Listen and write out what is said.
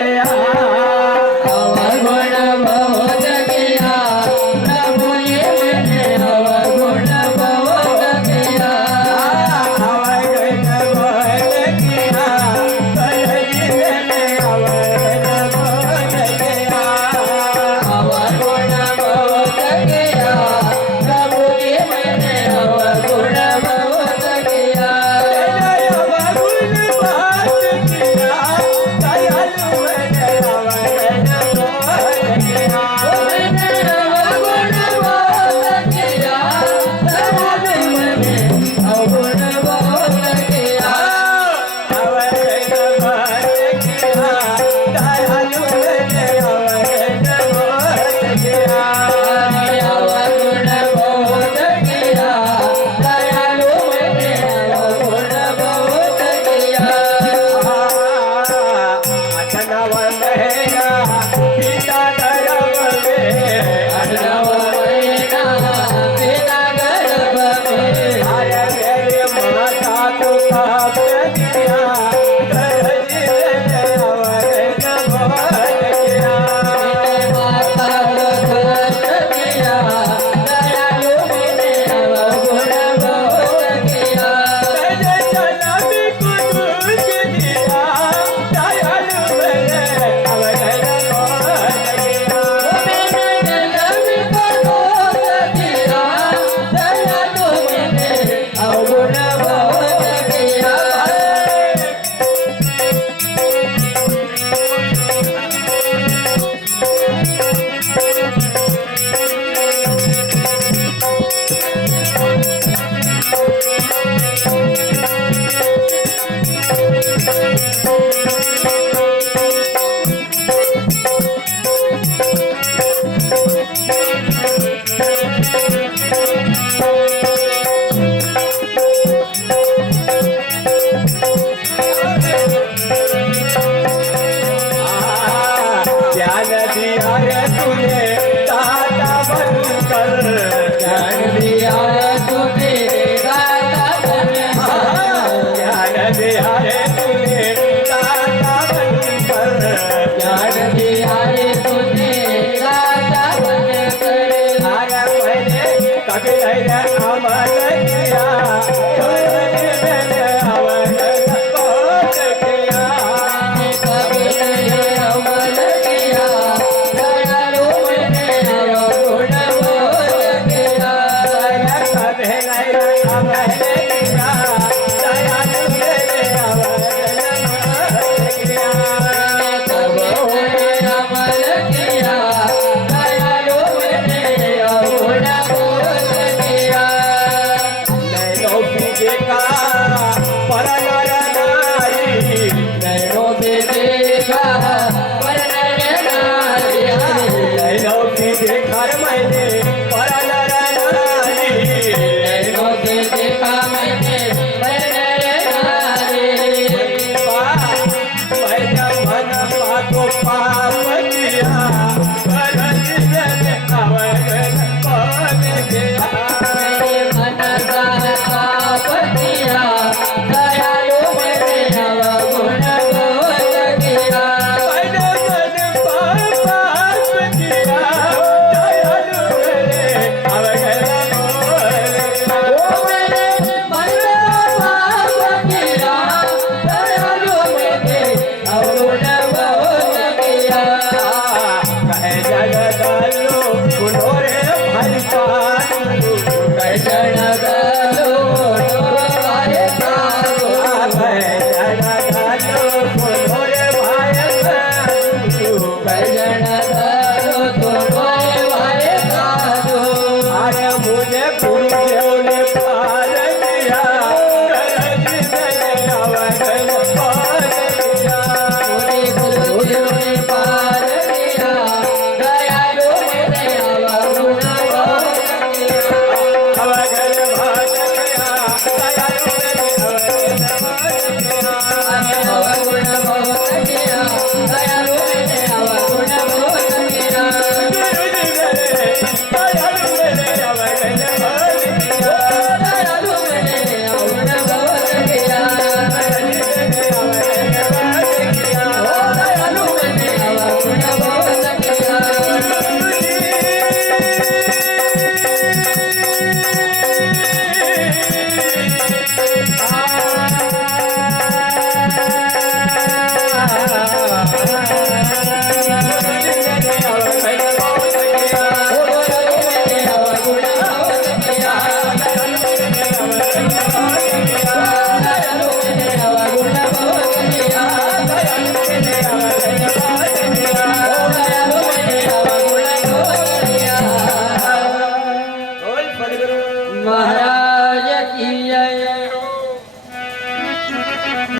yeah. Nano Hey, hey, hey.